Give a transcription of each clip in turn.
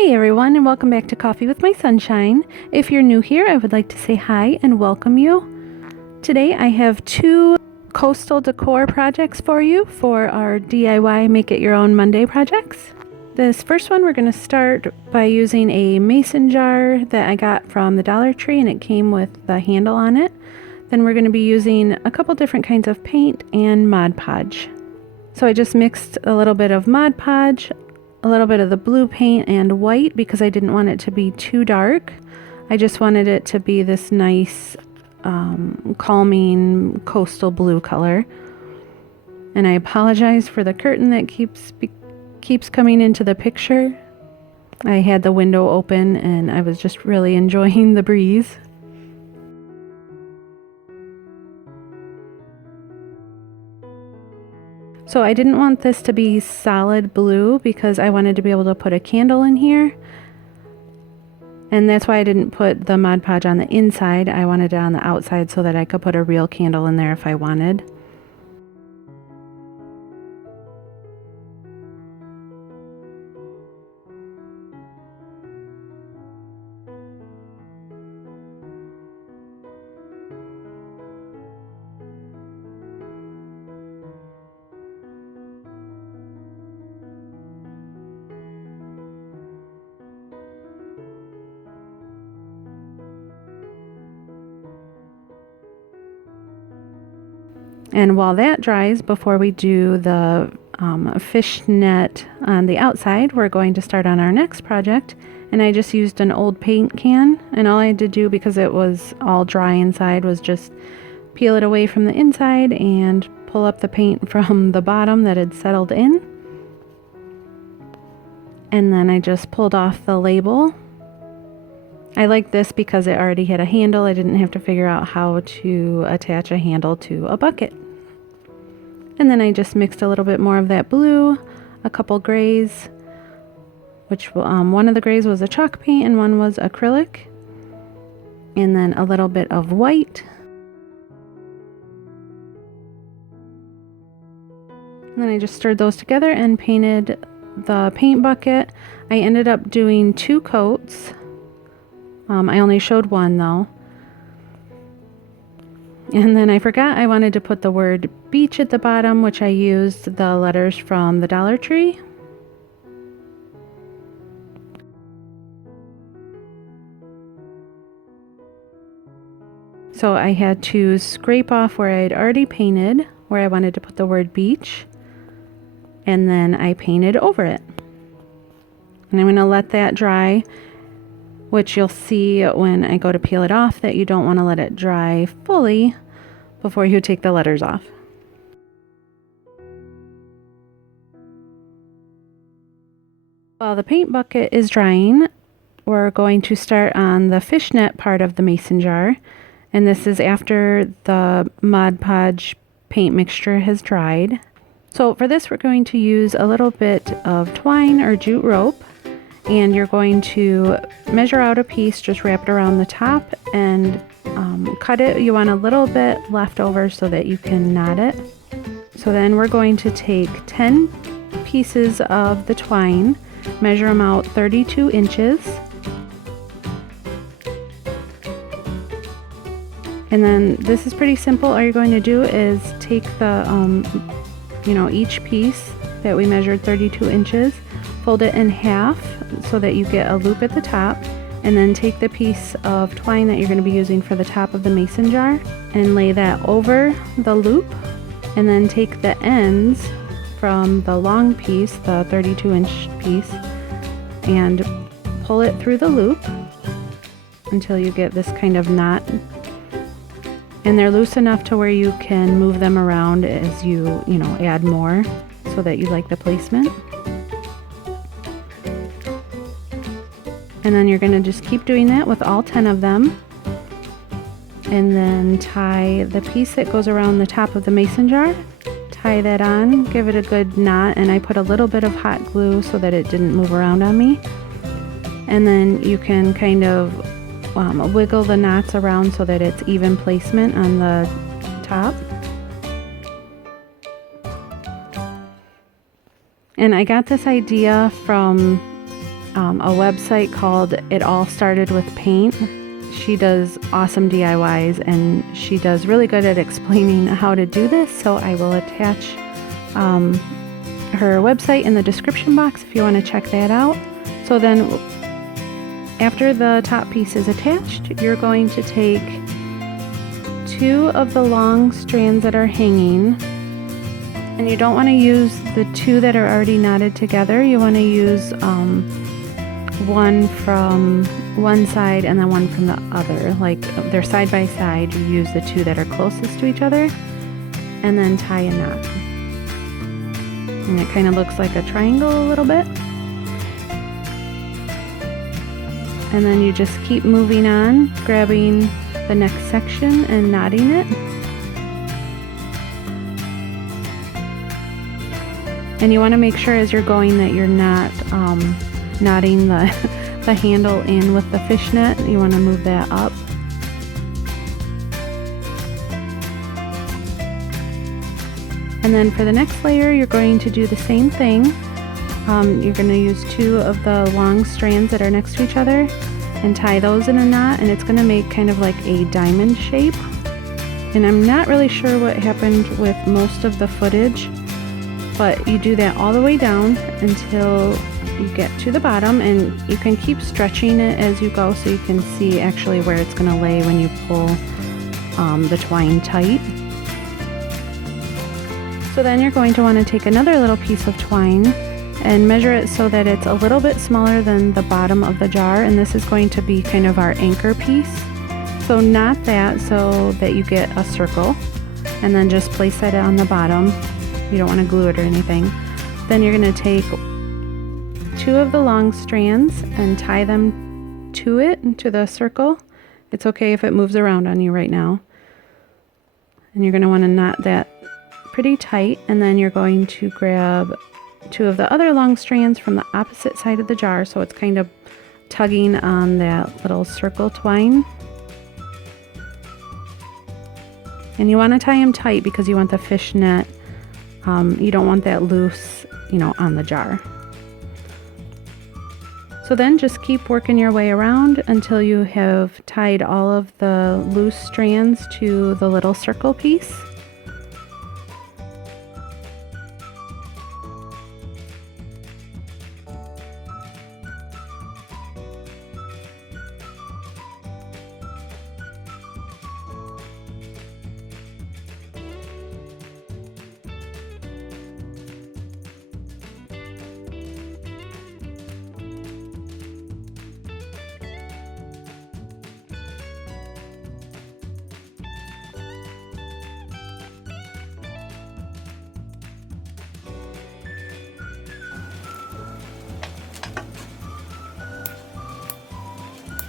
Hey everyone, and welcome back to Coffee with My Sunshine. If you're new here, I would like to say hi and welcome you. Today I have two coastal decor projects for you for our DIY Make It Your Own Monday projects. This first one we're going to start by using a mason jar that I got from the Dollar Tree, and it came with the handle on it. Then we're going to be using a couple different kinds of paint and Mod Podge. So I just mixed a little bit of Mod Podge, a little bit of the blue paint and white because I didn't want it to be too dark. I just wanted it to be this nice calming coastal blue color. And I apologize for the curtain that keeps coming into the picture. I had the window open and I was just really enjoying the breeze. So I didn't want this to be solid blue because I wanted to be able to put a candle in here. And that's why I didn't put the Mod Podge on the inside. I wanted it on the outside so that I could put a real candle in there if I wanted. And while that dries, before we do the fishnet on the outside, we're going to start on our next project. And I just used an old paint can, and all I had to do, because it was all dry inside, was just peel it away from the inside and pull up the paint from the bottom that had settled in. And then I just pulled off the label. I like this because it already had a handle. I didn't have to figure out how to attach a handle to a bucket. And then I just mixed a little bit more of that blue, a couple grays, which one of the grays was a chalk paint and one was acrylic. And then a little bit of white. And then I just stirred those together and painted the paint bucket. I ended up doing 2 coats. I only showed one though. And then I forgot I wanted to put the word beach at the bottom, which I used the letters from the Dollar Tree. So I had to scrape off where I'd already painted, where I wanted to put the word beach, and then I painted over it. And I'm going to let that dry, which you'll see when I go to peel it off that you don't want to let it dry fully before you take the letters off. While the paint bucket is drying, we're going to start on the fishnet part of the mason jar, and this is after the Mod Podge paint mixture has dried. So for this we're going to use a little bit of twine or jute rope. And you're going to measure out a piece, just wrap it around the top and cut it. You want a little bit left over so that you can knot it. So then we're going to take 10 pieces of the twine, measure them out 32 inches. And then this is pretty simple. All you're going to do is take the, each piece that we measured 32 inches, fold it in half so that you get a loop at the top, and then take the piece of twine that you're going to be using for the top of the mason jar and lay that over the loop, and then take the ends from the long piece, the 32-inch piece, and pull it through the loop until you get this kind of knot. And they're loose enough to where you can move them around as you add more so that you like the placement. And then you're going to just keep doing that with all 10 of them. And then tie the piece that goes around the top of the mason jar. Tie that on, give it a good knot, and I put a little bit of hot glue so that it didn't move around on me. And then you can kind of wiggle the knots around so that it's even placement on the top. And I got this idea from a website called It All Started With Paint. She does awesome DIYs and she does really good at explaining how to do this, so I will attach her website in the description box if you want to check that out. So then after the top piece is attached, you're going to take 2 of the long strands that are hanging, and you don't want to use the 2 that are already knotted together. You want to use one from one side and then one from the other, like they're side by side. You use the 2 that are closest to each other and then tie a knot, and it kind of looks like a triangle a little bit. And then you just keep moving on, grabbing the next section and knotting it. And you want to make sure as you're going that you're not knotting the handle in with the fishnet. You want to move that up. And then for the next layer, you're going to do the same thing. You're going to use 2 of the long strands that are next to each other and tie those in a knot, and it's going to make kind of like a diamond shape. And I'm not really sure what happened with most of the footage, but you do that all the way down until you get to the bottom, and you can keep stretching it as you go so you can see actually where it's going to lay when you pull the twine tight. So then you're going to want to take another little piece of twine and measure it so that it's a little bit smaller than the bottom of the jar, and this is going to be kind of our anchor piece. So knot that so that you get a circle, and then just place that on the bottom. You don't want to glue it or anything. Then you're going to take 2 of the long strands and tie them to it, to the circle. It's okay if it moves around on you right now. And you're going to want to knot that pretty tight, and then you're going to grab 2 of the other long strands from the opposite side of the jar, so it's kind of tugging on that little circle twine. And you want to tie them tight because you want the fishnet, you don't want that loose, on the jar. So then just keep working your way around until you have tied all of the loose strands to the little circle piece.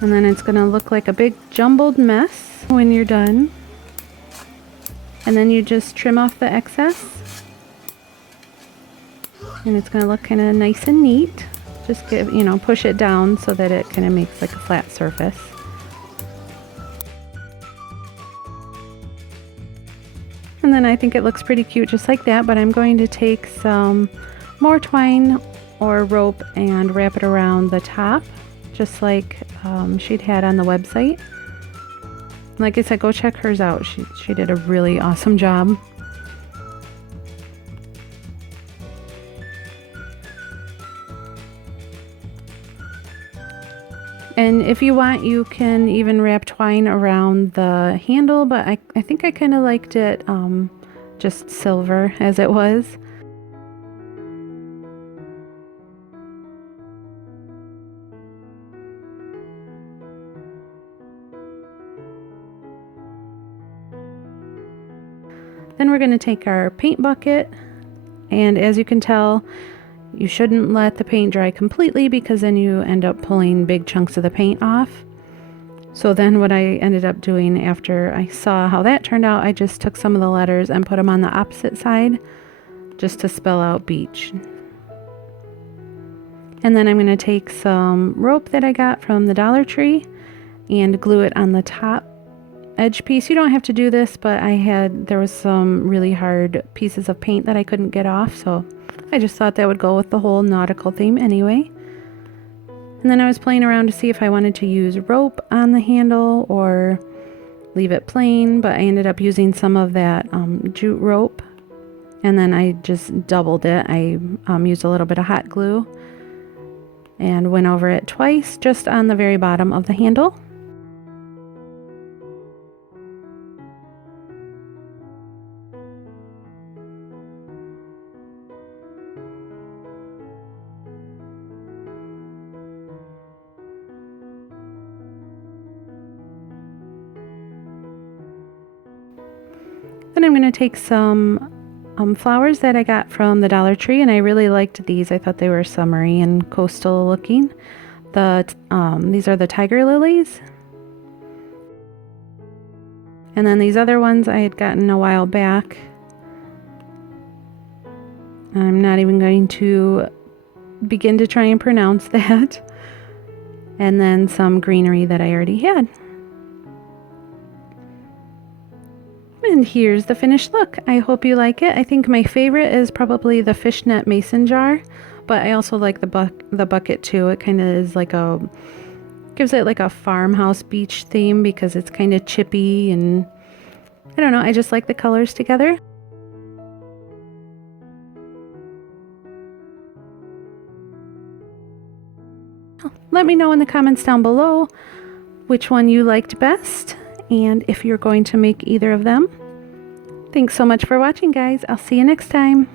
And then it's going to look like a big jumbled mess when you're done. And then you just trim off the excess. And it's going to look kind of nice and neat. Just push it down so that it kind of makes like a flat surface. And then I think it looks pretty cute just like that, but I'm going to take some more twine or rope and wrap it around the top, just like she'd had on the website. Like I said, go check hers out. She did a really awesome job. And if you want, you can even wrap twine around the handle, but I think I kind of liked it just silver as it was. Then we're going to take our paint bucket, and as you can tell, you shouldn't let the paint dry completely because then you end up pulling big chunks of the paint off. So then what I ended up doing after I saw how that turned out, I just took some of the letters and put them on the opposite side just to spell out beach. And then I'm going to take some rope that I got from the Dollar Tree and glue it on the top edge piece. You don't have to do this, but there was some really hard pieces of paint that I couldn't get off, so I just thought that would go with the whole nautical theme anyway. And then I was playing around to see if I wanted to use rope on the handle or leave it plain, but I ended up using some of that jute rope, and then I just doubled it. I used a little bit of hot glue and went over it twice just on the very bottom of the handle. Then I'm going to take some flowers that I got from the Dollar Tree, and I really liked these. I thought they were summery and coastal looking. These are the tiger lilies. And then these other ones I had gotten a while back. I'm not even going to begin to try and pronounce that. And then some greenery that I already had. And here's the finished look. I hope you like it. I think my favorite is probably the fishnet mason jar, but I also like the bucket too. It kind of is like gives it like a farmhouse beach theme because it's kind of chippy, and I don't know, I just like the colors together. Let me know in the comments down below which one you liked best, and if you're going to make either of them. Thanks so much for watching, guys. I'll see you next time.